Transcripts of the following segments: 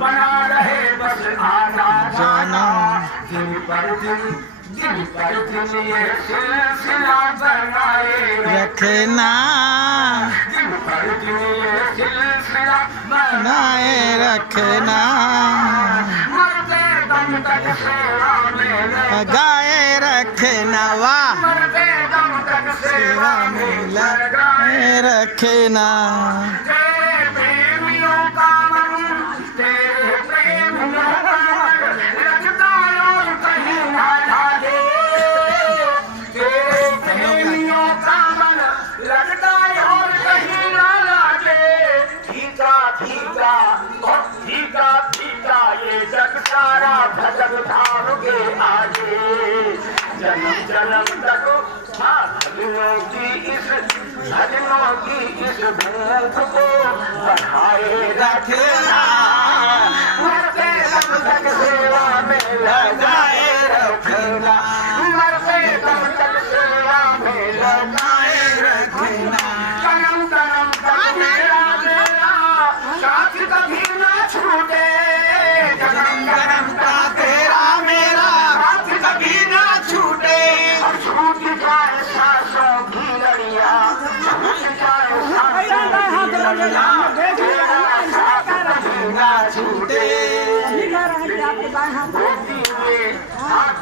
बना रहे बस आना जाना दिल पर दिल ये सिलसिला बनाए रखना दिल पर दिल ये सिलसिला बनाए रखना मरते दम तक सेवा में गाए रखना वाह मरते दम तक सेवा में लगाए रखना तेरे प्रेमियों का मन तेरे प्रेमियों का मन लगता और कहीं ना जाए तेरे प्रेमियों का मन लगता और कहीं ना लागे फीका फीका बहुत फीका फीका ये जग सारा भजन धाम के आगे जन्म जन्म तक भजनों की इस भूख को बढ़ाए रखना मरते दम तक सेवा में लगाए रखना मरते दम तक सेवा में लगाए रखना कलम कलम तक मेरा मेरा साथ कभी ना छूटे कलम कलम का तेरा मेरा साथ कभी ना छूटे और छूट जाए सांसों की लड़िया छूट जाए सांसों की लड़िया तेरा साथ कभी ना छूटे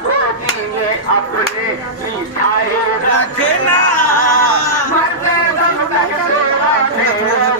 गोदी में अपने बिठाए रखना मरते दम तक सेवा में